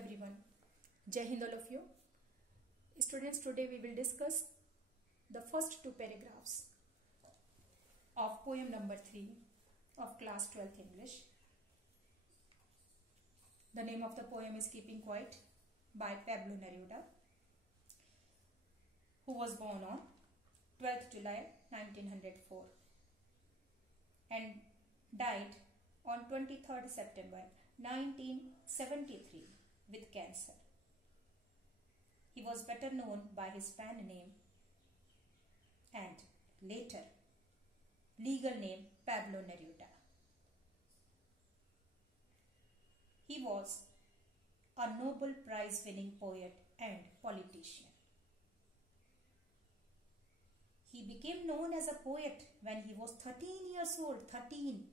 everyone. Jai Hind all of you. Students, today we will discuss the first two paragraphs of poem number 3 of class 12th English. The name of the poem is Keeping Quiet by Pablo Neruda, who was born on 12th July 1904 and died on 23rd September 1973 with cancer. He was better known by his pen name and later legal name Pablo Neruda. He was a Nobel Prize winning poet and politician. He became known as a poet when he was 13 years old, 13.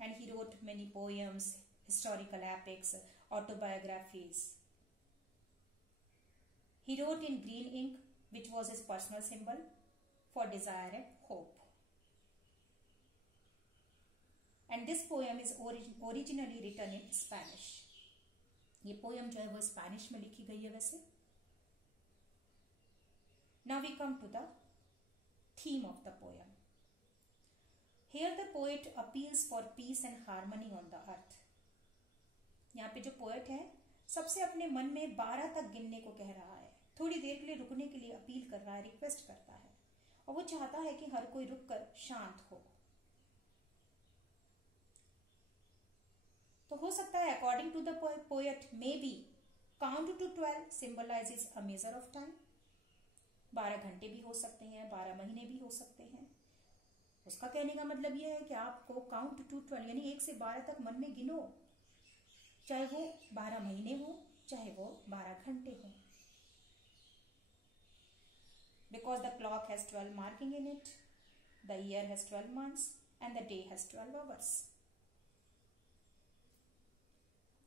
And he wrote many poems, historical epics, autobiographies. He wrote in green ink, which was his personal symbol for desire and hope. And this poem is originally written in Spanish. ये poem जो है वो Spanish में लिखी गई है वैसे. Now we come to the theme of the poem. Here the poet appeals for peace and harmony on the earth. यहाँ पे जो पोएट है सबसे अपने मन में 12 तक गिनने को कह रहा है, थोड़ी देर के लिए रुकने के लिए अपील कर रहा है, रिक्वेस्ट करता है और वो चाहता है कि हर कोई रुककर शांत हो. तो हो सकता है according to the poet may be count to 12 symbolizes a measure of time. 12 घंटे भी हो सकते हैं, 12 महीने भी हो सकते हैं. उसका कहने का मतलब यह है कि आपको काउंट टू 12 यानी 1 से 12 तक मन में गिनो, चाहे वो 12 महीने हो चाहे वो 12 घंटे हो. Because the clock has 12 marking in it, the year has 12 months and the day has 12 hours.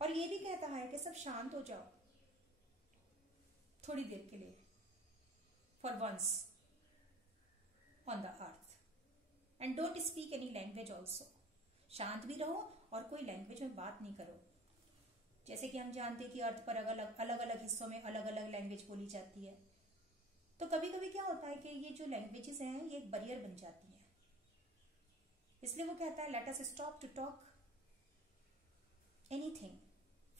और ये भी कहता है कि सब शांत हो जाओ थोड़ी देर के लिए, for once on the earth. And don't speak any language also. शांत भी रहो और कोई लैंग्वेज में बात नहीं करो. जैसे कि हम जानते हैं कि अर्थ पर अलग अलग हिस्सों में अलग अलग लैंग्वेज बोली जाती है. तो कभी कभी क्या होता है कि ये जो लैंग्वेजेस हैं ये एक बैरियर बन जाती हैं. इसलिए वो कहता है let us stop to talk anything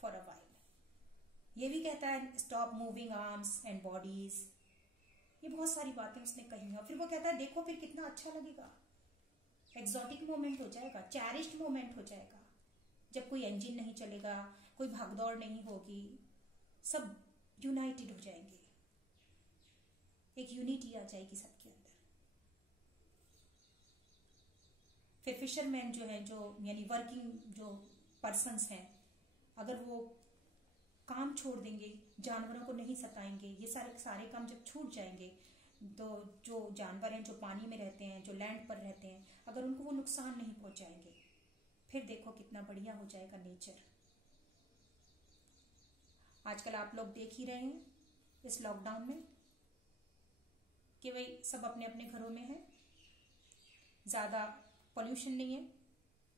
for a while. ये भी कहता है stop moving arms and bodies. ये बहुत सारी बातें उसने कही हैं. फिर वो कहता है देखो फिर कितना अच्छा लगेगा, एक्सोटिक मोमेंट हो जाएगा, चेरिश्ड मोमेंट हो जाएगा जब कोई इंजन नहीं चलेगा, कोई भागदौड़ नहीं होगी, सब यूनाइटेड हो जाएंगे, एक यूनिटी आ जाएगी सबके अंदर. फिर फिशरमैन जो है, जो यानी वर्किंग जो पर्सन्स हैं, अगर वो काम छोड़ देंगे, जानवरों को नहीं सताएंगे, ये सारे काम जब छूट जाएंगे तो जो जानवर हैं जो पानी में रहते हैं, जो लैंड पर रहते हैं, अगर उनको वो नुकसान नहीं पहुंचाएंगे, फिर देखो कितना बढ़िया हो जाएगा नेचर. आजकल आप लोग देख ही रहे हैं इस लॉकडाउन में कि भाई सब अपने अपने घरों में हैं, ज्यादा पोल्यूशन नहीं है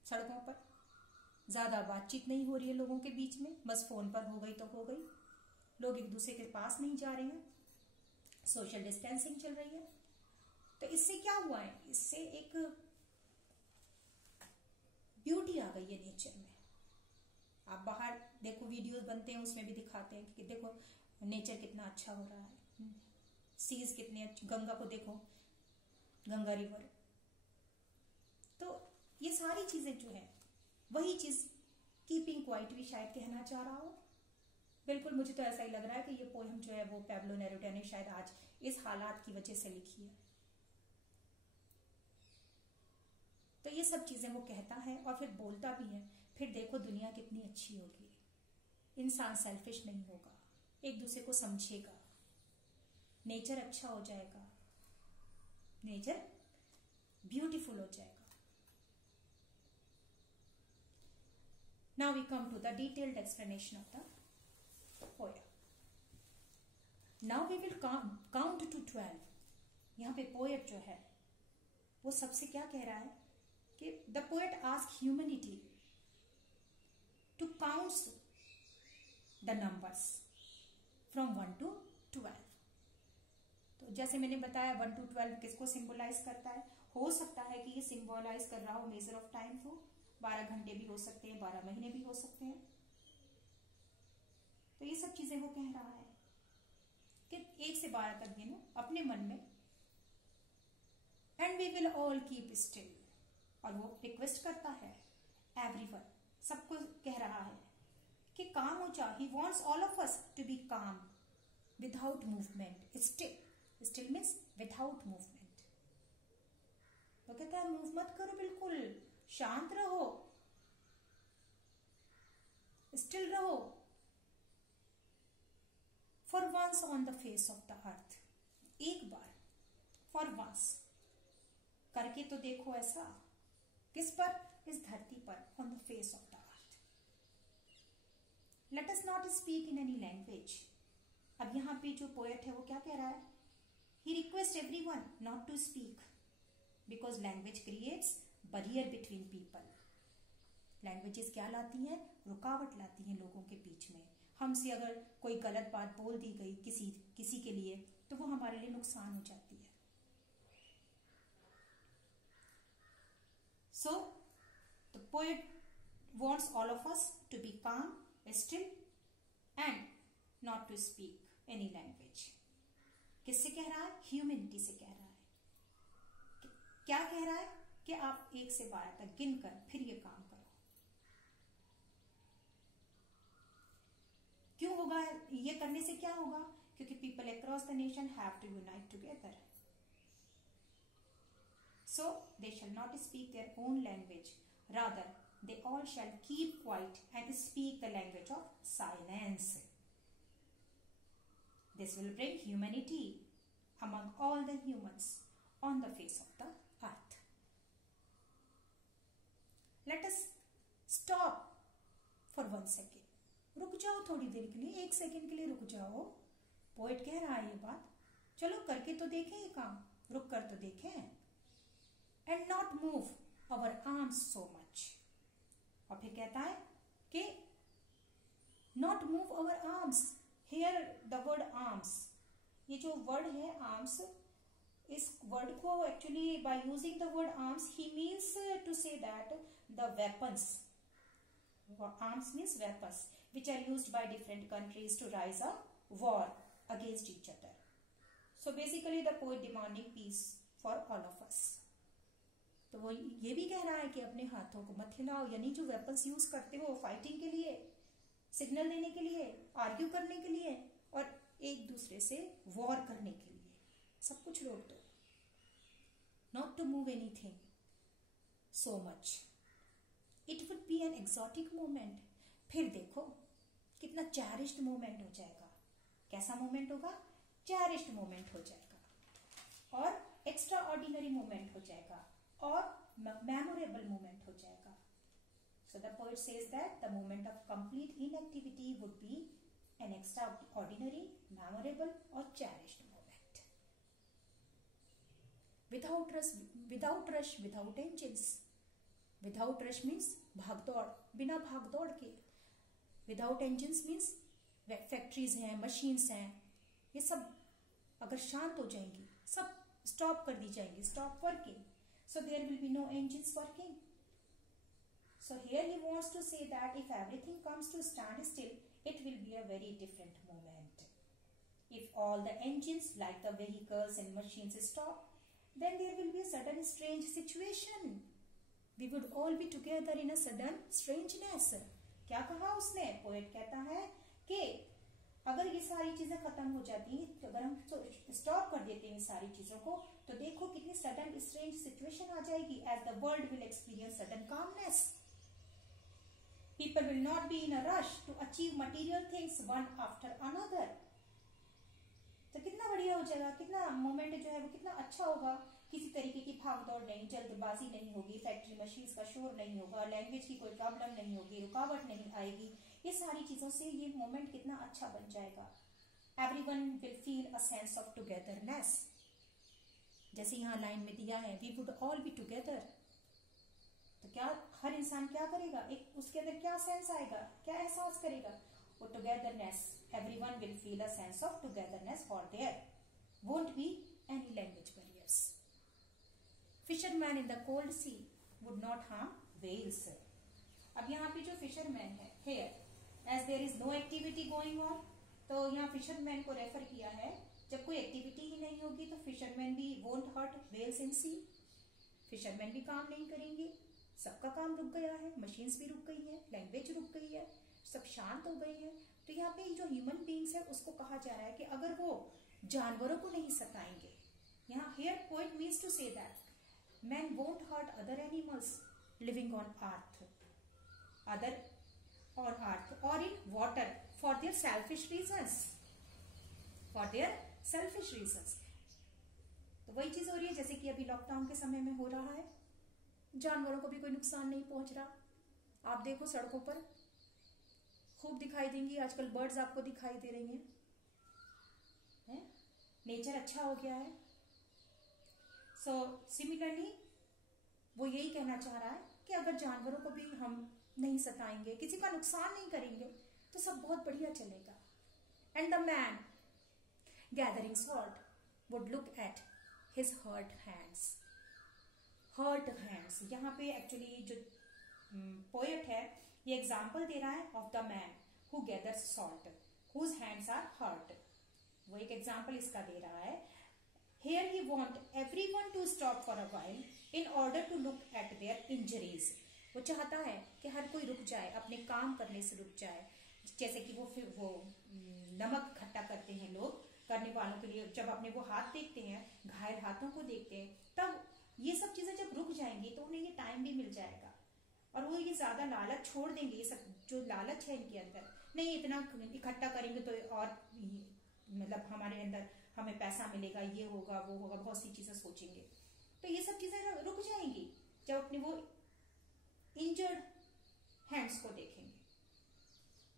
सड़कों पर, ज्यादा बातचीत नहीं हो रही है लोगों के बीच में, बस फोन पर हो गई तो हो गई, लोग एक दूसरे के पास नहीं जा रहे हैं, सोशल डिस्टेंसिंग चल रही है. तो इससे क्या हुआ है, इससे एक ब्यूटी आ गई है नेचर में. आप बाहर देखो वीडियोस बनते हैं, उसमें भी दिखाते हैं कि देखो नेचर कितना अच्छा हो रहा है, सीज कितने, गंगा को देखो, गंगा रिवर. तो ये सारी चीजें जो है वही चीज कीपिंग क्वाइट भी शायद कहना चाह रहा हो. बिल्कुल मुझे तो ऐसा ही लग रहा है कि ये पोएम जो है वो पैब्लो नेरुदा ने शायद आज इस हालात की वजह से लिखी है. तो ये सब चीजें वो कहता है और फिर बोलता भी है, फिर देखो दुनिया कितनी अच्छी होगी, इंसान सेल्फिश नहीं होगा, एक दूसरे को समझेगा, नेचर अच्छा हो जाएगा, नेचर ब्यूटीफुल हो जाएगा. Now we come to the detailed explanation of the poem. Now we will count to 12. यहाँ पे पोएट जो है वो सबसे क्या कह रहा है कि the poet asks humanity to count the numbers from 1 to 12। तो जैसे मैंने बताया 1 to 12 किसको सिंबलाइज करता है? हो सकता है कि ये सिंबलाइज कर रहा हो मेजर ऑफ टाइम को, 12 घंटे भी हो सकते हैं, 12 महीने भी हो सकते हैं। तो ये सब चीजें वो कह रहा है कि 1 से 12 तक गिनो अपने मन में। And we will all keep still, और वो रिक्वेस्ट करता है एवरीवन, सबको कह रहा है कि काम हो जाओ। He wants all of us to be calm without movement, still. Still means without movement. वो कहता है मूव मत करो, बिल्कुल शांत रहो, स्टिल रहो। For once on the face of the earth, एक बार, फॉर वंस करके तो देखो ऐसा। किस पर? इस धरती पर, on the face of the earth. Let us not speak in any language. अब यहां पे जो पोएट है वो क्या कह रहा है? He request everyone not to speak because language creates barrier between people. Languages क्या लाती हैं? रुकावट लाती हैं लोगों के बीच में। हमसे अगर कोई गलत बात बोल दी गई किसी के लिए, तो वो हमारे लिए नुकसान हो जाती है। So, the poet wants all of us to be calm, still, and not to speak any language. किससे कह रहा है? ह्यूमैनिटी से कह रहा है। क्या कह रहा है? कि आप 1 से 12 तक गिनकर फिर ये काम करो। क्यों होगा ये? करने से क्या होगा? क्योंकि people across the nation have to unite together. So they shall not speak their own language, rather they all shall keep quiet and speak the language of silence. This will bring humanity among all the humans on the face of the earth. Let us stop for 1 second. रुक जाओ थोड़ी देर के लिए, 1 second के लिए रुक जाओ। Poet कह रहा है ये बात, चलो करके तो देखें ये काम, रुक कर तो देखें। And not move our arms so much. और फिर कहता है कि not move our arms. Here the word arms, ये जो वर्ड है arms, इस वर्ड को actually by using the word arms he means to say that the weapons, arms means weapons which are used by different countries to rise a war against each other. So basically the poet demanding peace for all of us. तो वो ये भी कह रहा है कि अपने हाथों को मत हिलाओ, यानी जो वेपन्स यूज करते हो फाइटिंग के लिए, सिग्नल देने के लिए, आर्ग्यू करने के लिए, और एक दूसरे से वॉर करने के लिए, सब कुछ रोक दो। Not to move anything so much, it would be an exotic moment. फिर देखो कितना चेरिश्ड मोमेंट हो जाएगा। कैसा मोमेंट होगा? चेरिश्ड मोमेंट हो जाएगा, और एक्स्ट्रा ऑर्डिनरी मोमेंट हो जाएगा, और मेमोरेबल मोमेंट हो जाएगा। So the poet says that the moment of complete inactivity would be an extraordinary, memorable or cherished moment. Without rush, without engines. Without rush means भागदौड़, बिना भागदौड़ के। Without engines means फैक्ट्रीज हैं, machines हैं, ये सब अगर शांत हो जाएंगी, सब स्टॉप कर दी जाएंगी, stop working, so there will be no engines working. So here he wants to say that if everything comes to stand still, it will be a very different moment. If all the engines like the vehicles and machines stop, then there will be a sudden strange situation. We would all be together in a sudden strangeness. क्या कहा उसने? Poet कहता है कि अगर ये सारी चीजें खत्म हो जाती, अगर हम स्टॉप कर देते हैं सारी चीजों को, तो देखो कितनी सडन स्ट्रेंज सिचुएशन आ जाएगी। As the world will experience sudden calmness, people will not be in a rush to achieve material things one after another. तो कितना बढ़िया हो जाएगा, कितना मोमेंट जो है वो कितना अच्छा होगा। किसी तरीके की भागदौड़ नहीं, जल्दबाजी नहीं होगी, फैक्ट्री मशीन्स का शोर नहीं होगा, लैंग्वेज की कोई प्रॉब्लम नहीं होगी, रुकावट नहीं आएगी। ये सारी चीजों से ये मोमेंट कितना अच्छा बन जाएगा। Everyone will feel a sense of togetherness. जैसे यहाँ लाइन में दिया है, we would all be together, तो क्या हर इंसान क्या करेगा? एक उसके अंदर क्या सेंस आएगा, क्या एहसास करेगा? वो togetherness, everyone will feel a sense of togetherness, for there won't be any language barriers. Fisherman in the cold sea would not harm whales. अब यहाँ पे जो फिशरमैन है here, as there is no activity going on, तो यहाँ fisherman को refer किया है। जब कोई एक्टिविटी ही नहीं होगी तो फिशरमैन भी won't hurt whales in sea. Fisherman भी काम नहीं करेंगे, सबका काम रुक गया है, मशीन्स भी रुक गई है, लैंग्वेज रुक गई है, सब शांत हो गई है। तो यहाँ पे जो ह्यूमन बीइंग्स है उसको कहा जा रहा है कि अगर वो जानवरों को नहीं सताएंगे, यहाँ here poet means to say that man won't hurt other animals living on earth, other on earth or in water for their selfish reasons, for their selfish reasons. तो वही चीज हो रही है जैसे कि अभी लॉकडाउन के समय में हो रहा है, जानवरों को भी कोई नुकसान नहीं पहुंच रहा। आप देखो सड़कों पर खूब दिखाई देंगी आजकल बर्ड्स, आपको दिखाई दे रही हैं, नेचर अच्छा हो गया है। सो सिमिलरली वो यही कहना चाह रहा है कि अगर जानवरों को भी हम नहीं सताएंगे, किसी का नुकसान नहीं करेंगे, तो सब बहुत बढ़िया चलेगा। And the man gathering salt would look at his hurt hands. Hurt hands, यहाँ पे एक्चुअली जो पोएट है ये एग्जाम्पल दे रहा है of the man who gathers salt whose hands are hurt. वो एक एग्जाम्पल इसका दे रहा है। Here he want everyone to stop for a while in order to look at their injuries. वो चाहता है कि हर कोई रुक जाए, अपने काम करने से रुक जाए। जैसे कि वो नमक खट्टा करते हैं लोग, करने वालों के लिए जब अपने वो हाथ देखते हैं, घायल हाथों को देखते हैं, तब ये सब चीजें जब रुक जाएंगी तो उन्हें ये टाइम भी मिल जाएगा और वो ये ज्यादा लालच छोड़ देंगे। ये सब जो लालच है इनके अंदर, नहीं इतना इकट्ठा करेंगे तो और मतलब हमारे अंदर हमें पैसा मिलेगा, ये होगा वो होगा, बहुत सी चीजें सोचेंगे। तो ये सब चीजें रुक जाएंगी जब अपने वो इंजर्ड हैंड्स को देखेंगे।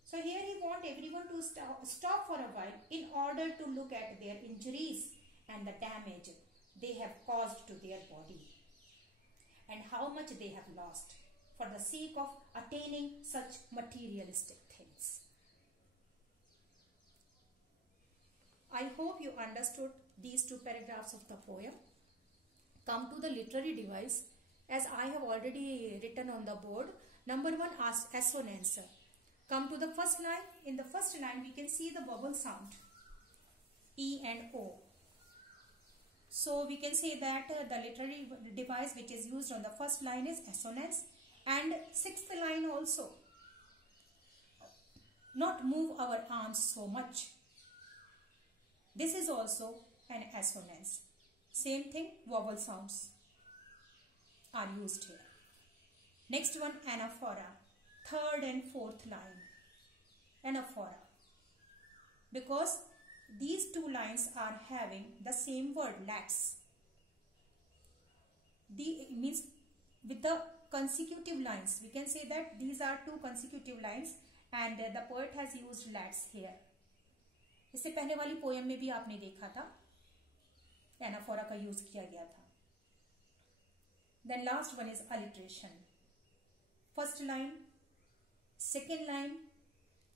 So here he want everyone to stop for a while in order to look at their injuries and the damage they have caused to their body and how much they have lost for the sake of attaining such materialistic things. I hope you understood these two paragraphs of the poem. Come to the literary device, as I have already written on the board. Number 1, assonance. Come to the first line. In the first line we can see the vowel sound E and O. So we can say that the literary device which is used on the first line is assonance, and sixth line also, not move our arms so much. This is also an assonance. Same thing, vowel sounds are used here. Next one, anaphora. Third and fourth line, anaphora, because these two lines are having the same word, let's. Means with the consecutive lines, we can say that these are two consecutive lines and the poet has used let's here. इससे पहले वाली poem में भी आपने देखा था anaphora का use किया गया था। Then last one is alliteration. First line, second line,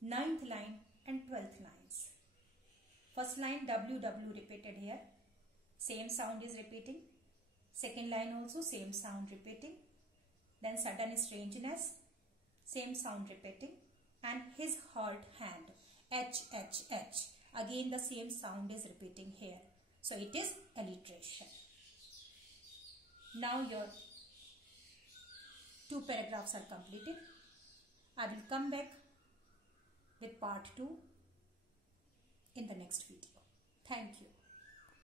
9th line and 12th lines. First line WW repeated here, same sound is repeating. Second line also same sound repeating. Then sudden strangeness, same sound repeating. And his hurt hand, H H H, again the same sound is repeating here. So it is alliteration. Now your two paragraphs are completed. I will come back with part 2 in the next video. Thank you.